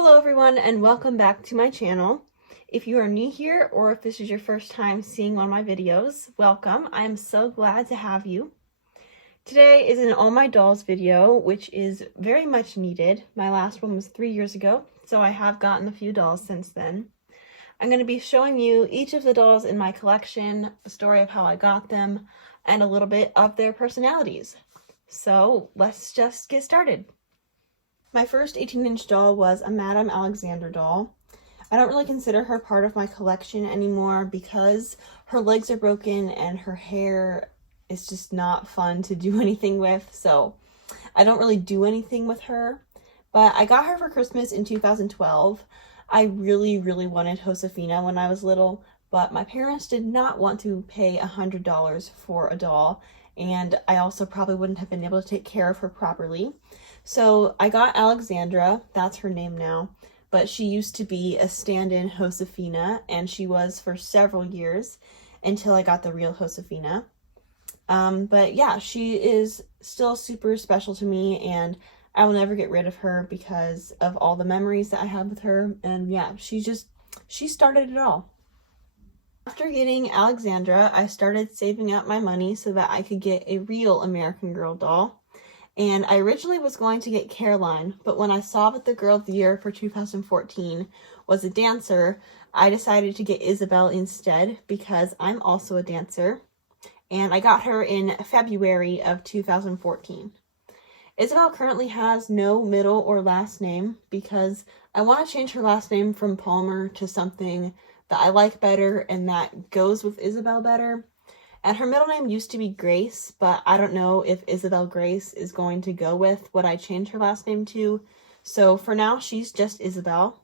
Hello everyone and welcome back to my channel. If you are new here or if this is your first time seeing one of my videos, welcome. I am so glad to have you. Today is an All My Dolls video, which is very much needed. My last one was 3 years ago, so I have gotten a few dolls since then. I'm going to be showing you each of the dolls in my collection, the story of how I got them, and a little bit of their personalities. So let's just get started. My first 18-inch doll was a Madame Alexander doll. I don't really consider her part of my collection anymore because her legs are broken and her hair is just not fun to do anything with, so I don't really do anything with her. But I got her for Christmas in 2012. I really wanted Josefina when I was little, but my parents did not want to pay $100 for a doll, and I also probably wouldn't have been able to take care of her properly. So I got Alexandra, that's her name now, but she used to be a stand-in Josefina, and she was for several years until I got the real Josefina. But yeah, she is still super special to me, and I will never get rid of her because of all the memories that I have with her, and yeah, she started it all. After getting Alexandra, I started saving up my money so that I could get a real American Girl doll. And I originally was going to get Caroline, but when I saw that the Girl of the Year for 2014 was a dancer, I decided to get Isabelle instead because I'm also a dancer. And I got her in February of 2014. Isabelle currently has no middle or last name because I want to change her last name from Palmer to something that I like better and that goes with Isabelle better. And her middle name used to be Grace, but I don't know if Isabelle Grace is going to go with what I changed her last name to. So for now, she's just Isabelle.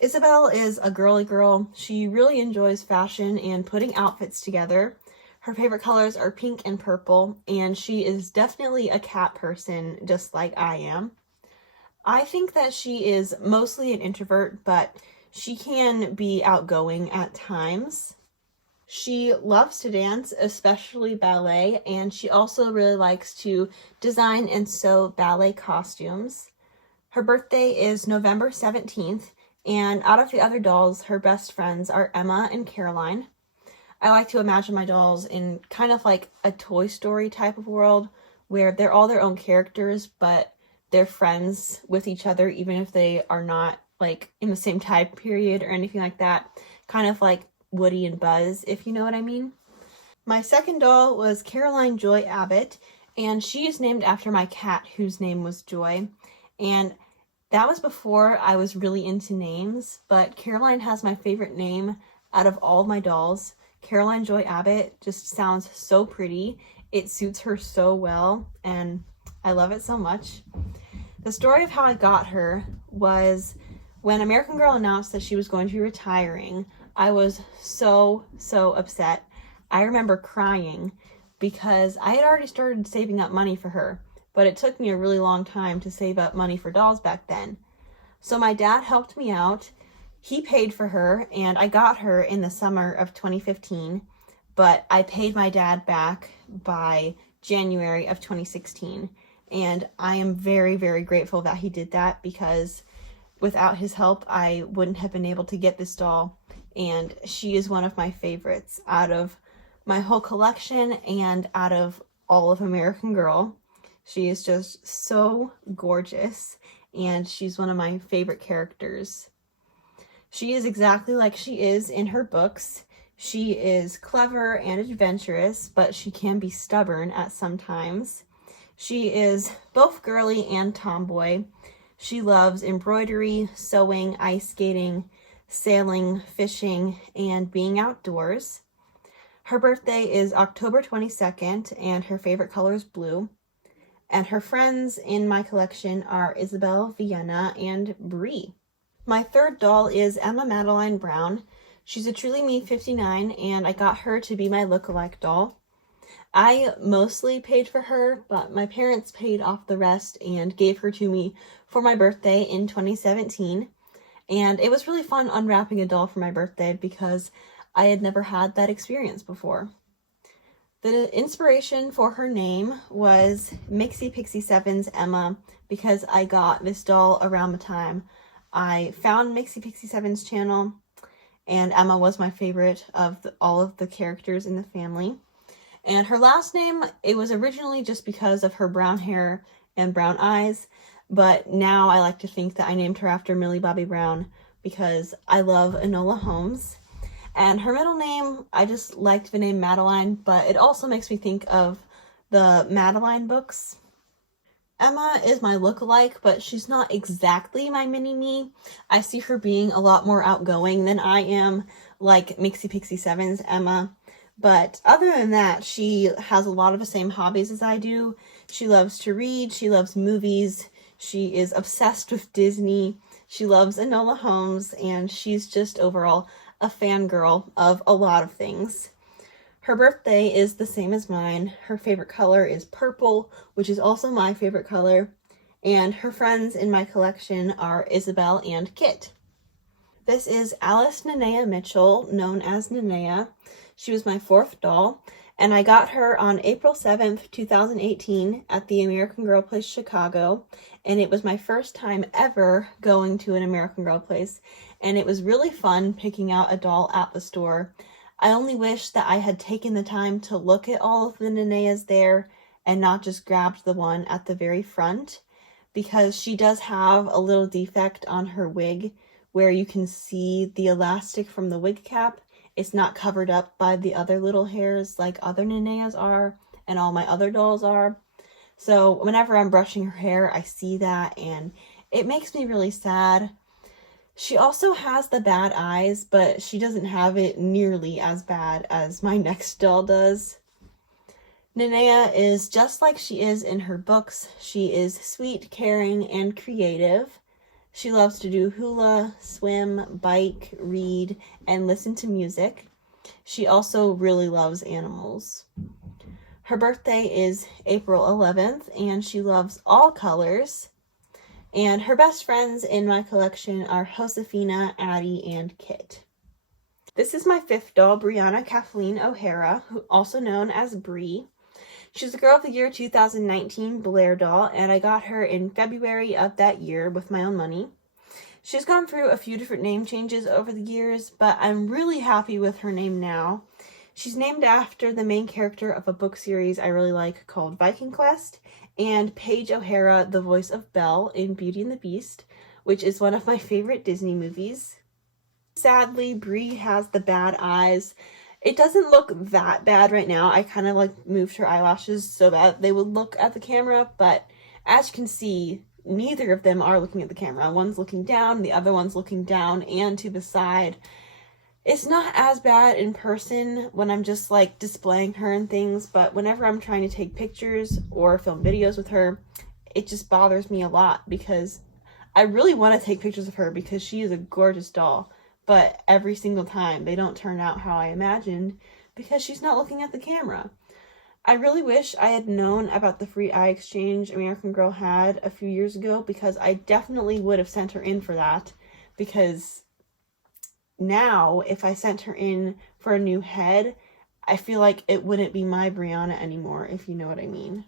Isabelle is a girly girl. She really enjoys fashion and putting outfits together. Her favorite colors are pink and purple, and she is definitely a cat person, just like I am. I think that she is mostly an introvert, but she can be outgoing at times. She loves to dance, especially ballet, and she also really likes to design and sew ballet costumes. Her birthday is November 17th, and out of the other dolls, her best friends are Emma and Caroline. I like to imagine my dolls in kind of like a Toy Story type of world, where they're all their own characters, but they're friends with each other, even if they are not like in the same time period or anything like that. Kind of like Woody and Buzz, if you know what I mean. My second doll was Caroline Joy Abbott, and she is named after my cat whose name was Joy. And that was before I was really into names, but Caroline has my favorite name out of all of my dolls. Caroline Joy Abbott just sounds so pretty. It suits her so well, and I love it so much. The story of how I got her was when American Girl announced that she was going to be retiring. I was so upset. I remember crying because I had already started saving up money for her, but it took me a really long time to save up money for dolls back then. So my dad helped me out. He paid for her, and I got her in the summer of 2015, but I paid my dad back by January of 2016, and I am very grateful that he did that because without his help, I wouldn't have been able to get this doll. And she is one of my favorites out of my whole collection and out of all of American Girl. She is just so gorgeous, and she's one of my favorite characters. She is exactly like she is in her books. She is clever and adventurous, but she can be stubborn at some times. She is both girly and tomboy. She loves embroidery, sewing, ice skating, sailing, fishing, and being outdoors. Her birthday is October 22nd, and her favorite color is blue. And her friends in my collection are Isabelle, Vienna, and Brie. My third doll is Emma Madeline Brown. She's a Truly Me 59, and I got her to be my look-alike doll. I mostly paid for her, but my parents paid off the rest and gave her to me for my birthday in 2017. And it was really fun unwrapping a doll for my birthday because I had never had that experience before. The inspiration for her name was Mixie Pixie 7's Emma because I got this doll around the time I found Mixie Pixie 7's channel, and Emma was my favorite of all of the characters in the family. And her last name, it was originally just because of her brown hair and brown eyes, but now I like to think that I named her after Millie Bobby Brown because I love Enola Holmes. And her middle name, I just liked the name Madeline, but it also makes me think of the Madeline books. Emma is my look-alike, but she's not exactly my mini-me. I see her being a lot more outgoing than I am, like Mixie Pixie 7's Emma. But other than that, she has a lot of the same hobbies as I do. She loves to read, she loves movies, she is obsessed with Disney, she loves Enola Holmes, and she's just overall a fangirl of a lot of things. Her birthday is the same as mine. Her favorite color is purple, which is also my favorite color. And her friends in my collection are Isabelle and Kit. This is Alice Nanea Mitchell, known as Nanea. She was my 4th doll, and I got her on April 7th, 2018 at the American Girl Place Chicago, and it was my first time ever going to an American Girl Place, and it was really fun picking out a doll at the store. I only wish that I had taken the time to look at all of the Naneas there and not just grabbed the one at the very front, because she does have a little defect on her wig where you can see the elastic from the wig cap. It's not covered up by the other little hairs like other Naneas are and all my other dolls are. So whenever I'm brushing her hair, I see that and it makes me really sad. She also has the bad eyes, but she doesn't have it nearly as bad as my next doll does. Nanea is just like she is in her books. She is sweet, caring, and creative. She loves to do hula, swim, bike, read, and listen to music. She also really loves animals. Her birthday is April 11th, and she loves all colors. And her best friends in my collection are Josefina, Addy, and Kit. This is my 5th doll, Briana Kathleen Mara, also known as Brie. She's the Girl of the Year 2019 Blair doll, and I got her in February of that year with my own money. She's gone through a few different name changes over the years, but I'm really happy with her name now. She's named after the main character of a book series I really like called Viking Quest, and Paige O'Hara, the voice of Belle in Beauty and the Beast, which is one of my favorite Disney movies. Sadly, Brie has the bad eyes. It doesn't look that bad right now. I kind of like moved her eyelashes so that they would look at the camera, but as you can see, neither of them are looking at the camera. One's looking down, the other one's looking down and to the side. It's not as bad in person when I'm just like displaying her and things, but whenever I'm trying to take pictures or film videos with her, it just bothers me a lot because I really want to take pictures of her because she is a gorgeous doll, but every single time they don't turn out how I imagined because she's not looking at the camera. I really wish I had known about the free eye exchange American Girl had a few years ago because I definitely would have sent her in for that, because now, if I sent her in for a new head, I feel like it wouldn't be my Briana anymore, if you know what I mean.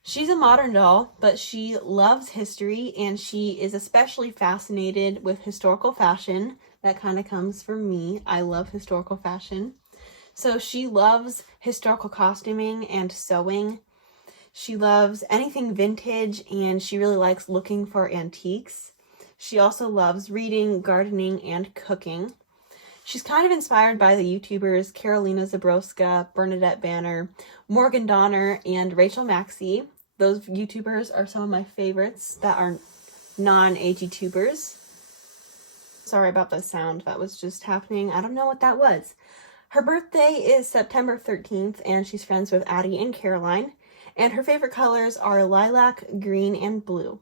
She's a modern doll, but she loves history, and she is especially fascinated with historical fashion. That kind of comes from me. I love historical fashion. So she loves historical costuming and sewing. She loves anything vintage, and she really likes looking for antiques. She also loves reading, gardening, and cooking. She's kind of inspired by the YouTubers Carolina Zabroska, Bernadette Banner, Morgan Donner, and Rachel Maxey. Those YouTubers are some of my favorites that are non-AGTubers. Sorry about the sound that was just happening. I don't know what that was. Her birthday is September 13th, and she's friends with Addy and Caroline. And her favorite colors are lilac, green, and blue.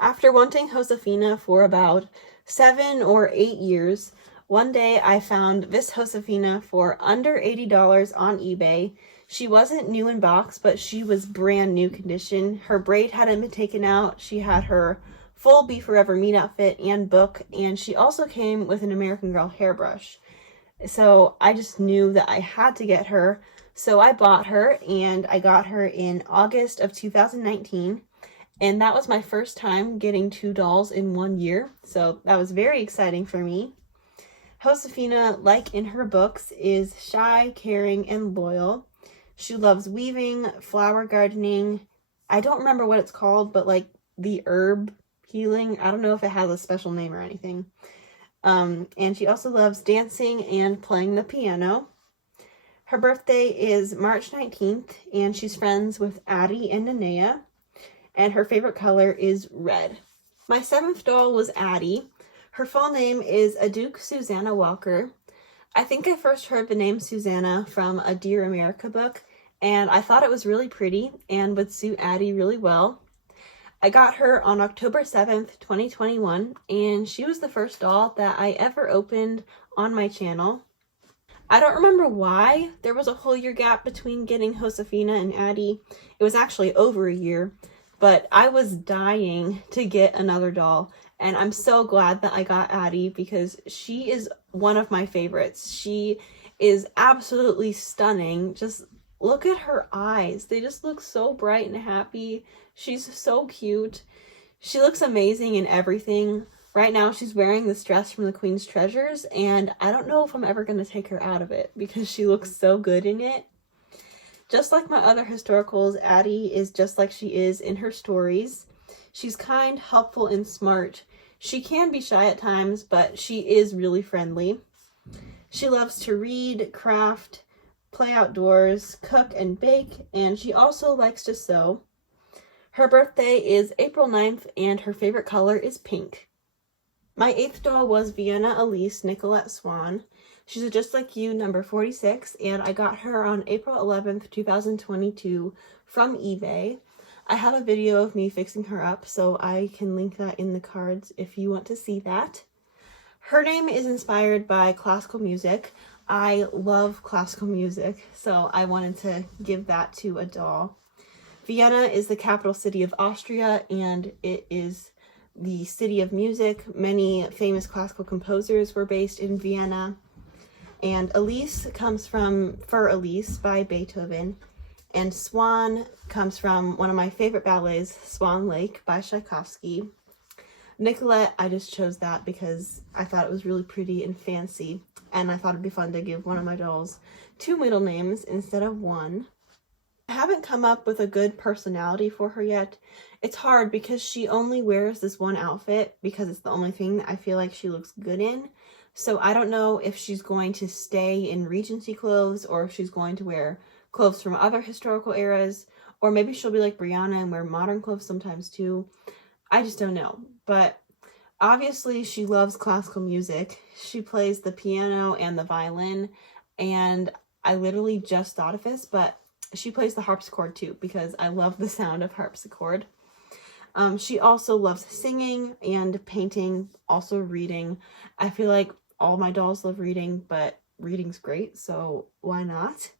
After wanting Josefina for about 7 or 8 years, one day I found this Josefina for under $80 on eBay. She wasn't new in box, but she was brand new condition. Her braid hadn't been taken out. She had her full Beforever meat outfit and book, and she also came with an American Girl hairbrush. So I just knew that I had to get her. So I bought her, and I got her in August of 2019. And that was my first time getting 2 dolls in 1 year, so that was very exciting for me. Josefina, like in her books, is shy, caring, and loyal. She loves weaving, flower gardening. I don't remember what it's called, but like the herb healing. I don't know if it has a special name or anything. And she also loves dancing and playing the piano. Her birthday is March 19th, and she's friends with Addy and Nanea, and her favorite color is red. My 7th doll was Addy. Her full name is Aduke Susanna Walker. I think I first heard the name Susanna from a Dear America book, and I thought it was really pretty and would suit Addy really well. I got her on October 7th, 2021, and she was the first doll that I ever opened on my channel. I don't remember why there was a whole year gap between getting Josefina and Addy. It was actually over a year, but I was dying to get another doll, and I'm so glad that I got Addy because she is one of my favorites. She is absolutely stunning. Just look at her eyes. They just look so bright and happy. She's so cute. She looks amazing in everything. Right now she's wearing this dress from the Queen's Treasures, and I don't know if I'm ever going to take her out of it because she looks so good in it. Just like my other historicals, Addy is just like she is in her stories. She's kind, helpful, and smart. She can be shy at times, but she is really friendly. She loves to read, craft, play outdoors, cook, and bake, and she also likes to sew. Her birthday is April 9th, and her favorite color is pink. My 8th doll was Vienna Elise Nicolate Swann. She's a Just Like You number 46, and I got her on April 11th, 2022 from eBay. I have a video of me fixing her up, so I can link that in the cards if you want to see that. Her name is inspired by classical music. I love classical music, so I wanted to give that to a doll. Vienna is the capital city of Austria, and it is the city of music. Many famous classical composers were based in Vienna. And Elise comes from For Elise by Beethoven. And Swann comes from one of my favorite ballets, Swan Lake by Tchaikovsky. Nicolate, I just chose that because I thought it was really pretty and fancy. And I thought it'd be fun to give one of my dolls 2 middle names instead of 1. I haven't come up with a good personality for her yet. It's hard because she only wears this one outfit because it's the only thing that I feel like she looks good in. So I don't know if she's going to stay in Regency clothes or if she's going to wear clothes from other historical eras, or maybe she'll be like Briana and wear modern clothes sometimes too. I just don't know. But obviously she loves classical music. She plays the piano and the violin, and I literally just thought of this, but she plays the harpsichord too because I love the sound of harpsichord. She also loves singing and painting, also reading. I feel like all my dolls love reading, but reading's great, so why not?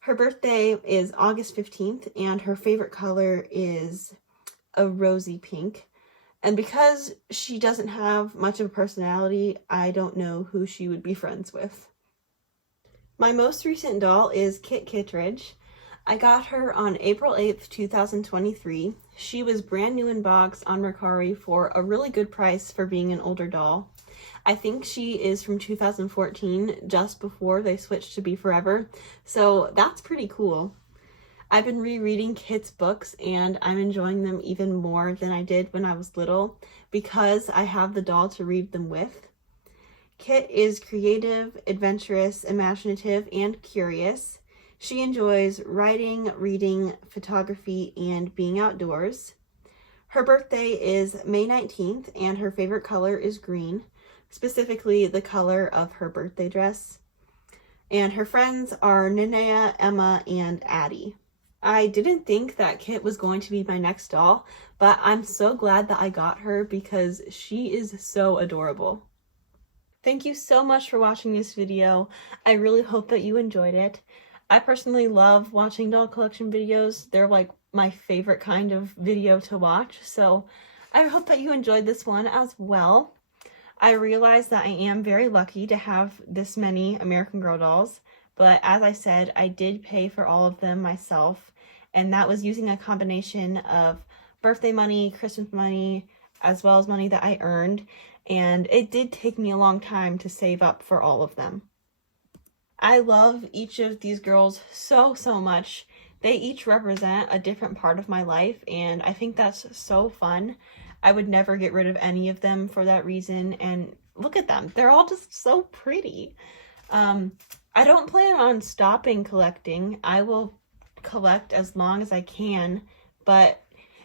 Her birthday is August 15th, and her favorite color is a rosy pink. And because she doesn't have much of a personality, I don't know who she would be friends with. My most recent doll is Kit Kitteredge. I got her on April 8th, 2023. She was brand new in box on Mercari for a really good price for being an older doll. I think she is from 2014, just before they switched to Beforever, so that's pretty cool. I've been rereading Kit's books, and I'm enjoying them even more than I did when I was little because I have the doll to read them with. Kit is creative, adventurous, imaginative, and curious. She enjoys writing, reading, photography, and being outdoors. Her birthday is May 19th, and her favorite color is green, specifically the color of her birthday dress. And her friends are Nanea, Emma, and Addy. I didn't think that Kit was going to be my next doll, but I'm so glad that I got her because she is so adorable. Thank you so much for watching this video. I really hope that you enjoyed it. I personally love watching doll collection videos. They're like my favorite kind of video to watch, so I hope that you enjoyed this one as well. I realize that I am very lucky to have this many American Girl dolls, but as I said, I did pay for all of them myself, and that was using a combination of birthday money, Christmas money, as well as money that I earned, and it did take me a long time to save up for all of them. I love each of these girls so much. They each represent a different part of my life, and I think that's so fun. I would never get rid of any of them for that reason, and look at them. They're all just so pretty. I don't plan on stopping collecting. I will collect as long as I can, but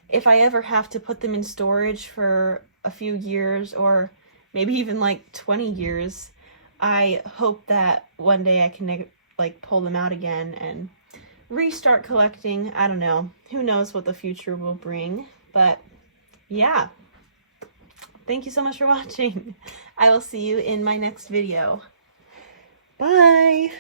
if I ever have to put them in storage for a few years, or maybe even like 20 years, I hope that one day I can like pull them out again and restart collecting. I don't know. Who knows what the future will bring, but yeah. Thank you so much for watching. I will see you in my next video. Bye!